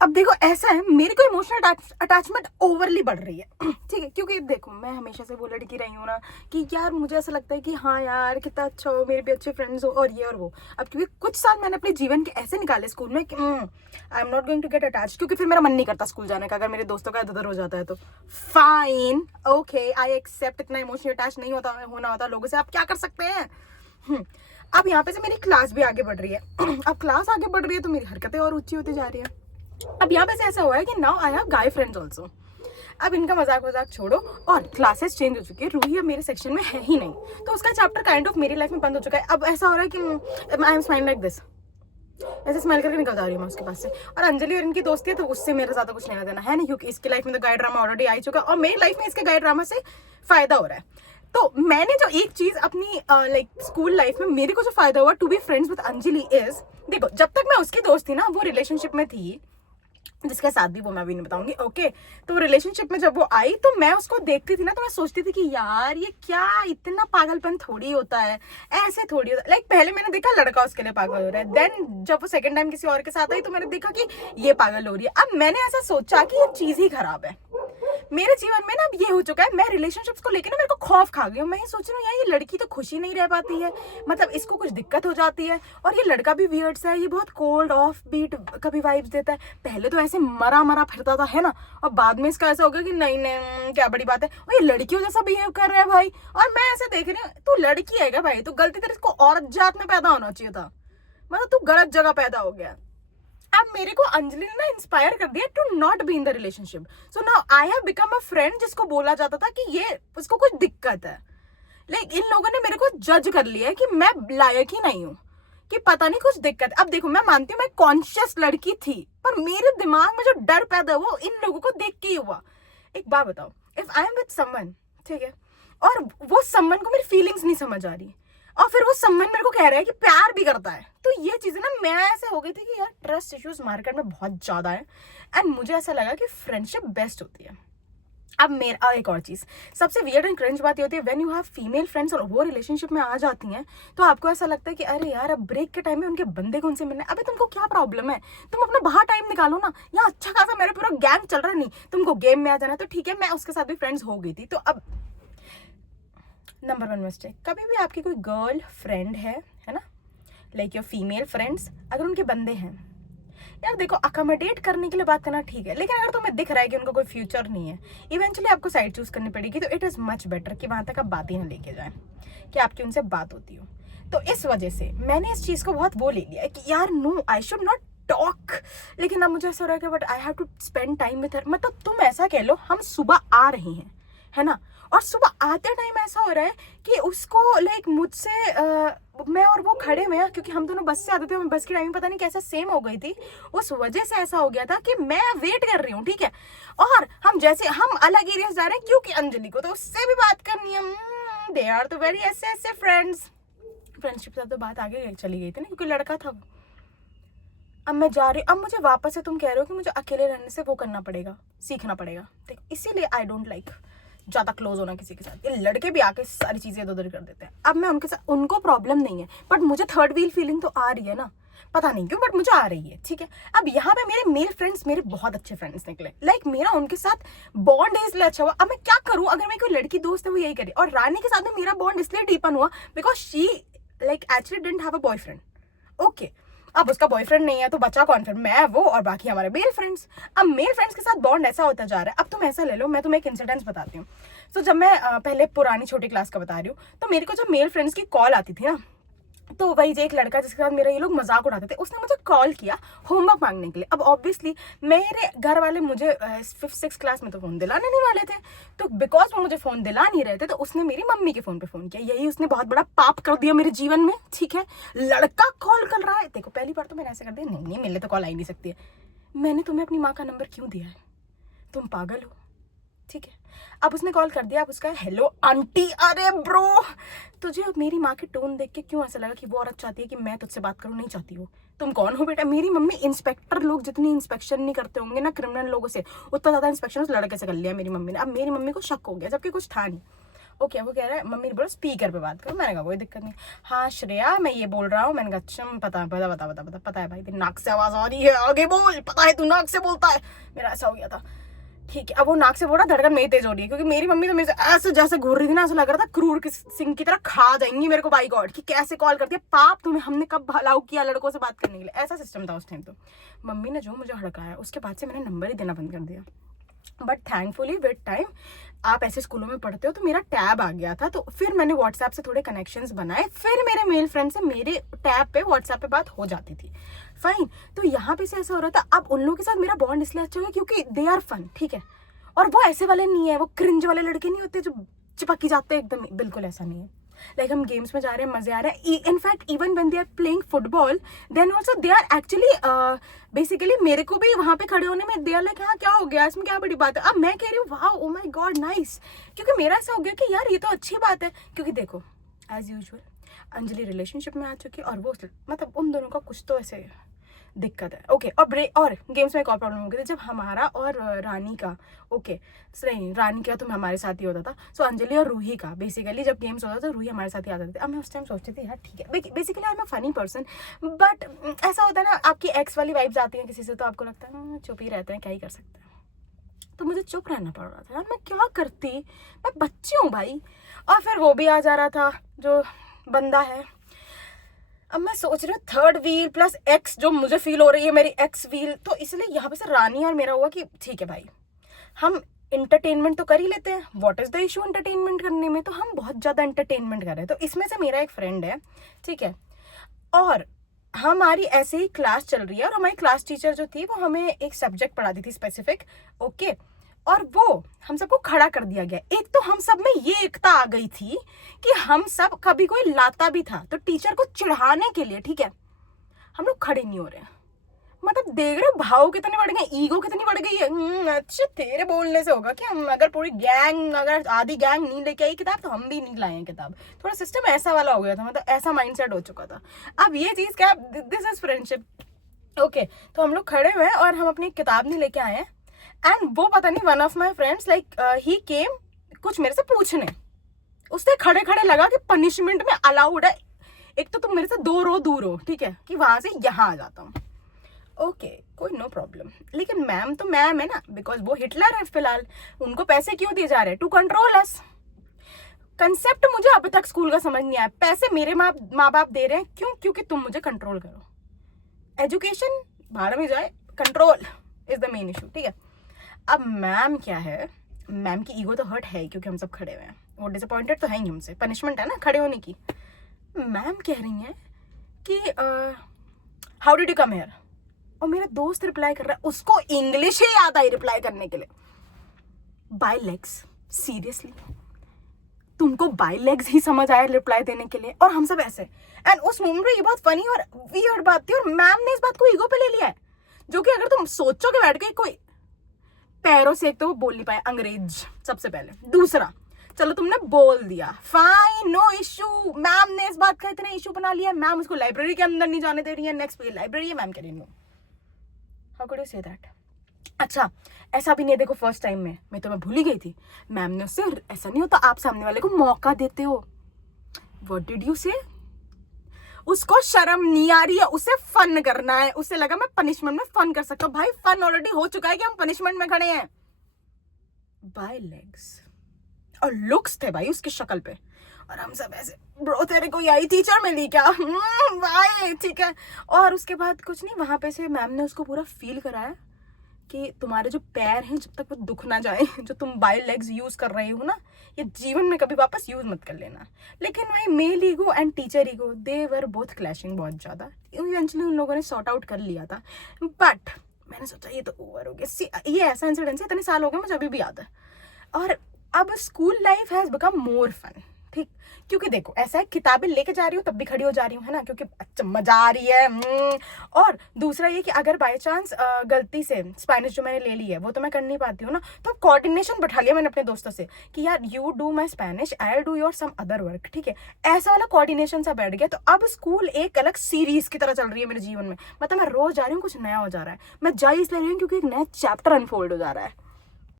अब देखो ऐसा है, मेरे को इमोशनल अटैचमेंट ओवरली बढ़ रही है ठीक है, क्योंकि देखो मैं हमेशा से वो लड़की रही हूँ ना कि यार मुझे ऐसा लगता है कि हाँ यार कितना अच्छा हो, मेरे भी अच्छे फ्रेंड्स हो और ये और वो। अब क्योंकि कुछ साल मैंने अपने जीवन के ऐसे निकाले स्कूल में कि I am not going to get attach, क्योंकि फिर मेरा मन नहीं करता स्कूल जाने का अगर मेरे दोस्तों का इधर हो जाता है तो। फाइन, ओके, आई एक्सेप्ट, इतना इमोशनली अटैच नहीं होना होता लोगों से, आप क्या कर सकते हैं। अब यहाँ पे से मेरी क्लास भी आगे बढ़ रही है अब क्लास आगे बढ़ रही है तो मेरी हरकतें और ऊंची होती जा रही है। अब यहाँ पे से ऐसा हुआ है कि now I have guy friends also. अब इनका मजाक वजाक छोड़ो, और क्लासेस चेंज हो चुकी है, रूही अब मेरे सेक्शन में है ही नहीं, तो उसका चैप्टर काइंड ऑफ मेरी लाइफ में बंद हो चुका है। अब ऐसा हो रहा है कि I M smile like this, ऐसे स्माइल करके निकल जा रही हूँ मैं उसके पास से। और अंजलि और इनकी दोस्ती है तो उससे मेरा ज्यादा कुछ लेना देना है नहीं, क्योंकि इसकी लाइफ में तो गाय ड्रामा ऑलरेडी आ चुका है और मेरी लाइफ में इसके गाय ड्रामा से फायदा हो रहा है। तो मैंने जो एक चीज अपनी लाइक स्कूल लाइफ में मेरे को जो फायदा हुआ to be friends with Anjali is, देखो जब तक मैं उसकी दोस्त थी ना, वो रिलेशनशिप में थी जिसके साथ भी, वो मैं भी नहीं बताऊंगी, ओके। तो रिलेशनशिप में जब वो आई तो मैं उसको देखती थी ना, तो मैं सोचती थी कि यार ये क्या, इतना पागलपन थोड़ी होता है, ऐसे थोड़ी होता है। लाइक पहले मैंने देखा लड़का उसके लिए पागल हो रहा है, देन जब वो सेकंड टाइम किसी और के साथ आई तो मैंने देखा कि ये पागल हो रही है। अब मैंने ऐसा सोचा कि ये चीज ही खराब है मेरे जीवन में ना। अब ये हो चुका है, मैं रिलेशनशिप्स को लेकर ना मेरे को खौफ खा गई हूँ। मैं ये सोच रही हूँ यार ये लड़की तो खुशी नहीं रह पाती है, मतलब इसको कुछ दिक्कत हो जाती है, और ये लड़का भी वियर्ड सा है, ये बहुत कोल्ड ऑफ बीट कभी वाइब्स देता है। पहले तो ऐसे मरा मरा फिरता था है ना, और बाद में इसका ऐसा हो गया कि नहीं नहीं क्या बड़ी बात है, और ये लड़कियों जैसा बिहेव कर रहा है भाई। और मैं ऐसे देख रही हूँ, तू लड़की है क्या भाई, तू गलती तरह इसको औरत जात में पैदा होना चाहिए था, मतलब तू गलत जगह पैदा हो गया। अब मेरे को अंजलि ने ना इंस्पायर कर दिया to not be in the relationship. So now I have become a friend जिसको बोला जाता था कि ये उसको कुछ दिक्कत है। लाइक इन लोगों ने मेरे को जज कर लिया है कि मैं लायक ही नहीं हूँ, कि पता नहीं कुछ दिक्कत है। अब देखो मैं मानती हूँ मैं कॉन्शियस लड़की थी, पर मेरे दिमाग में जो डर पैदा हुआ इन लोगों को देख के ही हुआ। एक बात बताओ, if I am with someone, ठीक है, और वो समवन को मेरी फीलिंग्स नहीं समझ आ रही, और फिर वो समवन मेरे को कह रहा है कि प्यार भी करता है, तो ये चीजें ना मैं ऐसे हो गई थी कि यार ट्रस्ट इश्यूज मार्केट में बहुत ज्यादा है, एंड मुझे ऐसा लगा कि फ्रेंडशिप बेस्ट होती है। अब मेरा एक और चीज, सबसे वियर्ड एंड क्रिंज बात ये होती है when you have female friends और वो रिलेशनशिप में आ जाती हैं, तो आपको ऐसा लगता है कि अरे यार अब ब्रेक के टाइम में उनके बंदे कौन से मिलने, अबे तुमको क्या प्रॉब्लम है, तुम अपना बाहर टाइम निकालो ना, यहाँ अच्छा खासा मेरा पूरा गैंग चल रहा है, नहीं तुमको गेम में आ जाना है तो ठीक है, मैं उसके साथ भी फ्रेंड्स हो गई थी। तो अब नंबर 1 मिस्टेक, कभी भी आपकी कोई गर्ल फ्रेंड है ना, लाइक योर फीमेल फ्रेंड्स, अगर उनके बंदे हैं, यार देखो अकोमोडेट करने के लिए बात करना ठीक है, लेकिन अगर तुम्हें दिख रहा है कि उनका कोई फ्यूचर नहीं है, इवेंचुअली आपको साइड चूज करनी पड़ेगी, तो इट इज मच बेटर कि वहां तक आप बातें ना लेके जाएं कि आपकी उनसे बात होती हो। तो इस वजह से मैंने इस चीज को बहुत वो ले लिया है कि यार no I should not talk, लेकिन अब मुझे ऐसा हो रहा है कि but I have to spend time with her. मतलब तुम ऐसा कह लो हम सुबह आ रहे हैं है ना, और सुबह आते टाइम ऐसा हो रहा है कि उसको लाइक मुझसे मैं और वो खड़े हुए हैं, क्योंकि हम दोनों बस से आते थे, बस की टाइमिंग पता नहीं कैसे सेम हो गई थी, उस वजह से ऐसा हो गया था कि मैं वेट कर रही हूँ, ठीक है, और हम जैसे हम अलग एरिया जा रहे हैं क्योंकि अंजलि को तो उससे भी बात करनी है, दे आर तो वेरी ऐसे ऐसे फ्रेंड्स, फ्रेंडशिप से तो बात आगे चली गई थी ना क्योंकि लड़का था। अब मैं जा रही, अब मुझे वापस से तुम कह रहे हो कि मुझे अकेले रहने से वो करना पड़ेगा, सीखना पड़ेगा, देखो इसीलिए आई डोंट लाइक ज्यादा क्लोज होना किसी के साथ। ये लड़के भी आके सारी चीजें इधर उधर कर देते हैं। अब मैं उनके साथ, उनको प्रॉब्लम नहीं है, बट मुझे थर्ड व्हील फीलिंग तो आ रही है ना, पता नहीं क्यों बट मुझे आ रही है, ठीक है। अब यहाँ पे मेरे मेल फ्रेंड्स मेरे बहुत अच्छे फ्रेंड्स निकले, लाइक मेरा उनके साथ बॉन्ड है इसलिए अच्छा हुआ। अब मैं क्या करूँ, अगर मेरी कोई लड़की दोस्त है वो यही करे, और रानी के साथ में मेरा बॉन्ड इसलिए डीपन हुआ because she like actually didn't have a boyfriend, okay. अब उसका बॉयफ्रेंड नहीं है तो बचा कौन फिर, मैं वो और बाकी हमारे मेल फ्रेंड्स। अब मेल फ्रेंड्स के साथ बॉन्ड ऐसा होता जा रहा है। अब तुम ऐसा ले लो, मैं तुम्हें एक इंसिडेंस बताती हूँ। तो जब मैं पहले पुरानी छोटी क्लास का बता रही हूँ, तो मेरे को जब मेल फ्रेंड्स की कॉल आती थी ना, तो वही जो एक लड़का जिसके साथ मेरा ये लोग मजाक उड़ाते थे, उसने मुझे कॉल किया होमवर्क मांगने के लिए। अब ऑब्वियसली मेरे घर वाले मुझे 5th-6th क्लास में तो फोन दिलाने नहीं वाले थे, तो बिकॉज वो मुझे फोन दिला नहीं रहे थे तो उसने मेरी मम्मी के फोन पे फोन किया। यही उसने बहुत बड़ा पाप कर दिया मेरे जीवन में, ठीक है। लड़का कॉल कर रहा है, देखो पहली बार तो मैंने ऐसे कर दिया, नहीं मेरे तो कॉल आ ही नहीं सकती है, मैंने तुम्हें अपनी माँ का नंबर क्यों दिया है, तुम पागल हो, ठीक है। अब उसने कॉल कर दिया, अब उसका हेलो आंटी, अरे ब्रो तुझे मेरी माँ के टोन देख के क्यों ऐसा लगा कि वो औरत चाहती है कि मैं तुझसे बात करूं, नहीं चाहती हो, तुम कौन हो बेटा। मेरी मम्मी इंस्पेक्टर लोग जितनी इंस्पेक्शन नहीं करते होंगे ना क्रिमिनल लोगों से, उतना ज्यादा इंस्पेक्शन उस लड़के से कर लिया मेरी मम्मी ने। अब मेरी मम्मी को शक हो गया जबकि कुछ था नहीं, ओके वो कह रहा है मम्मी बोलो स्पीकर पे बात करो। मैंने कहा कोई दिक्कत नहीं। हाँ श्रेया मैं ये बोल रहा हूँ। मैंने कहा अच्छा पता है भाई तेरी नाक से आवाज आ रही है, आगे बोल, पता है तू नाक से बोलता है। मेरा ऐसा हो गया था। ठीक है अब वो नाक से बोल रहा, धड़कन मेरी तेज हो रही है क्योंकि मेरी मम्मी तो मेरे से ऐसे जैसे घूर रही थी ना, ऐसा लग रहा था क्रूर सिंह की तरह खा जाएंगी मेरे को। बाई गॉड कि कैसे कॉल करती है, पाप तुम्हें हमने कब अलाउ किया लड़कों से बात करने के लिए। ऐसा सिस्टम था उस टाइम। तो मम्मी ने जो मुझे हड़काया उसके बाद से मैंने नंबर ही देना बंद कर दिया। बट थैंकफुली विद टाइम आप ऐसे स्कूलों में पढ़ते हो तो मेरा टैब आ गया था, तो फिर मैंने व्हाट्सएप से थोड़े कनेक्शंस बनाए, फिर मेरे मेल फ्रेंड से मेरे टैब पे व्हाट्सएप पे बात हो जाती थी। फाइन। तो यहाँ पे से ऐसा हो रहा था। अब उन लोगों के साथ मेरा बॉन्ड इसलिए अच्छा हुआ क्योंकि दे आर फन, ठीक है। और वो ऐसे वाले नहीं है, वो क्रिंज वाले लड़के नहीं होते जो चिपकी जाते हैं एकदम, बिल्कुल ऐसा नहीं है। लाइक हम गेम्स में जा रहे हैं, मजे आ रहे हैं। In fact even when they are playing football then also they are actually basically मेरे को भी वहां पे खड़े होने में दे आर लाइक हाँ क्या हो गया, इसमें क्या बड़ी बात है। अब मैं कह रही हूँ wow oh my God nice, क्योंकि मेरा ऐसा हो गया कि यार ये तो अच्छी बात है। क्योंकि देखो एज यूजुअल अंजलि रिलेशनशिप में आ चुकी है और वो मतलब उन दोनों का कुछ तो ऐसे दिक्कत है। ओके और गेम्स में एक और प्रॉब्लम हो गई थी जब हमारा और रानी का नहीं रानी का तो हमारे साथ ही होता था। सो अंजलि और रूही का बेसिकली जब गेम्स होता था तो रूही हमारे साथ ही आ जाती थी। अब मैं उस टाइम सोचती थी यार ठीक है basically I am a funny person, but ऐसा होता है ना आपकी एक्स वाली वाइब्स आती हैं किसी से तो आपको लगता है चुप ही रहते हैं क्या ही कर सकते हैं। तो मुझे चुप रहना पड़ रहा था यार, मैं क्या करती, मैं बच्ची हूँ भाई। और फिर वो भी आ जा रहा था जो बंदा है। अब मैं सोच रही हूँ थर्ड व्हील प्लस एक्स जो मुझे फील हो रही है मेरी एक्स व्हील, तो इसलिए यहाँ पे से रानी और मेरा हुआ कि ठीक है भाई हम इंटरटेनमेंट तो कर ही लेते हैं। What is the issue entertainment करने में, तो हम बहुत ज्यादा इंटरटेनमेंट कर रहे हैं। तो इसमें से मेरा एक फ्रेंड है, ठीक है, और हमारी ऐसे ही क्लास चल रही है और हमारी क्लास टीचर जो थी वो हमें एक सब्जेक्ट पढ़ाती थी स्पेसिफिक, ओके। और वो हम सबको खड़ा कर दिया गया। एक तो हम सब में ये एकता आ गई थी कि हम सब कभी कोई लाता भी था तो टीचर को चिढ़ाने के लिए, ठीक है, हम लोग खड़े नहीं हो रहे हैं। मतलब देख रहे हो भाव कितने बढ़ गए, ईगो कितनी बढ़ गई है। अच्छा तेरे बोलने से होगा कि हम अगर पूरी गैंग अगर आधी गैंग नहीं लेके आई किताब तो हम भी नहीं लाए किताब। थोड़ा सिस्टम ऐसा वाला हो गया था, मतलब ऐसा माइंडसेट हो चुका था। अब ये चीज क्या, दिस इज फ्रेंडशिप, ओके। तो हम लोग खड़े हुए हैं और हम अपनी किताब नहीं लेके आए हैं एंड वो पता नहीं one of my friends like he came कुछ मेरे से पूछने। उससे खड़े खड़े लगा कि पनिशमेंट में अलाउड है एक तो तुम मेरे से 2 रो दूर हो, ठीक है, कि वहां से यहाँ आ जाता हूँ। ओके कोई नो प्रॉब्लम, लेकिन मैम तो मैम है ना, बिकॉज वो हिटलर है फिलहाल, उनको पैसे क्यों दिए जा रहे हैं, टू कंट्रोल अस। कंसेप्ट मुझे अभी तक स्कूल का समझ नहीं आया। पैसे मेरे माँ बाप दे रहे हैं क्यों, क्योंकि तुम मुझे कंट्रोल करो। एजुकेशन बाहर में जाए, control is the main issue, ठीक है। अब मैम क्या है, मैम की ईगो तो हर्ट है क्योंकि हम सब खड़े हुए हैं, वो डिसअपॉइंटेड तो है ही हमसे, पनिशमेंट है ना खड़े होने की। मैम कह रही हैं कि how did you come here, और मेरा दोस्त रिप्लाई कर रहा है, उसको इंग्लिश ही आता है रिप्लाई करने के लिए, बाय लेग्स। सीरियसली तुमको बाय लेग्स ही समझ आया रिप्लाई देने के लिए, और हम सब ऐसे। एंड उस मोमेंट में ये बहुत फनी और वियर्ड बात थी और मैम ने इस बात को ईगो पे ले लिया है, जो कि अगर तुम सोचोगे बैठ के कोई पैरों से, एक तो वो बोल नहीं पाए अंग्रेज सबसे पहले, दूसरा चलो तुमने बोल दिया फाइन नो इशू, मैम ने इस बात का इतना इशू बना लिया, मैम उसको लाइब्रेरी के अंदर नहीं जाने दे रही है, नेक्स्ट पेज लाइब्रेरी है, मैम कह रही no, how could you say that. अच्छा ऐसा भी नहीं, देखो फर्स्ट टाइम में मैं तो मैं भूल ही गई थी, मैम ने उससे ऐसा नहीं होता आप सामने वाले को मौका देते हो, व्हाट डिड यू से, उसको शर्म नहीं आ रही है, उसे फन करना है, उसे लगा मैं पनिशमेंट में फन कर सकता हूँ। भाई फन ऑलरेडी हो चुका है कि हम पनिशमेंट में खड़े हैं। बाय लेग्स और लुक्स थे भाई उसकी शक्ल पे, और हम सब ऐसे ब्रो तेरे को यही टीचर मिली क्या, भाई ठीक है। और उसके बाद कुछ नहीं, वहां पे से मैम ने उसको पूरा फील कराया कि तुम्हारे जो पैर हैं जब तक वो दुख ना जाए, जो तुम बाय लेग्स यूज कर रहे हो ना, ये जीवन में कभी वापस यूज मत कर लेना। लेकिन वही male ego and teacher ego they were both clashing बहुत ज्यादा। इवेंचुअली उन लोगों ने सॉर्ट आउट कर लिया था, बट मैंने सोचा ये तो ओवर हो गया। ये ऐसा इंसिडेंस है, इतने साल हो गए मुझे अभी भी याद है। और अब school life has become more fun, ठीक, क्योंकि देखो ऐसा है किताबें लेके जा रही हूँ तब भी खड़ी हो जा रही हूँ, है ना, क्योंकि अच्छा मजा आ रही है। और दूसरा ये कि अगर बाय चांस गलती से स्पेनिश जो मैंने ले ली है वो तो मैं कर नहीं पाती हूँ ना, तो कोऑर्डिनेशन बैठा लिया मैंने अपने दोस्तों से कि यार you do my Spanish, I do your some other work, ठीक है, ऐसा वाला कोऑर्डिनेशन सा बैठ गया। तो अब स्कूल एक अलग सीरीज की तरह चल रही है मेरे जीवन में, मतलब मैं रोज जा रही हूँ कुछ नया हो जा रहा है, मैं जा इसलिए रही हूँ क्योंकि एक नया चैप्टर अनफोल्ड हो जा रहा है।